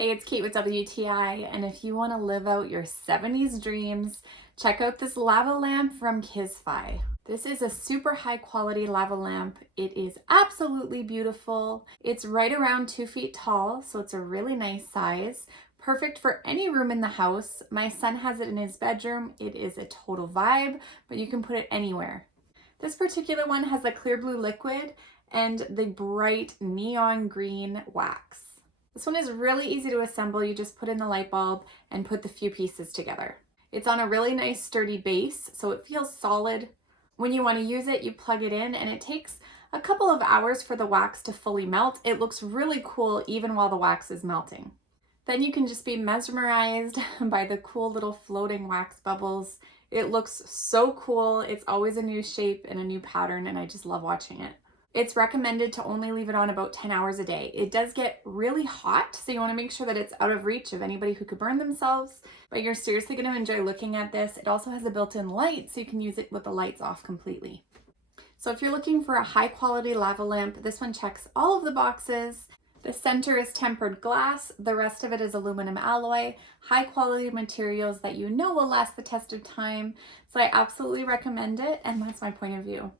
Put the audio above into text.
Hey, it's Kate with WTI, and if you want to live out your 70s dreams, check out this lava lamp from Kyzfy. This is a super high quality lava lamp. It is absolutely beautiful. It's right around 2 feet tall, so it's a really nice size. Perfect for any room in the house. My son has it in his bedroom. It is a total vibe, but you can put it anywhere. This particular one has a clear blue liquid and the bright neon green wax. This one is really easy to assemble. You just put in the light bulb and put the few pieces together. It's on a really nice sturdy base, so it feels solid. When you want to use it, you plug it in and it takes a couple of hours for the wax to fully melt. It looks really cool even while the wax is melting. Then you can just be mesmerized by the cool little floating wax bubbles. It looks so cool. It's always a new shape and a new pattern, and I just love watching it. It's recommended to only leave it on about 10 hours a day. It does get really hot, so you want to make sure that it's out of reach of anybody who could burn themselves, but you're seriously going to enjoy looking at this. It also has a built-in light, so you can use it with the lights off completely. So if you're looking for a high quality lava lamp, this one checks all of the boxes. The center is tempered glass, the rest of it is aluminum alloy, high quality materials that you know will last the test of time. So I absolutely recommend it, and that's my point of view.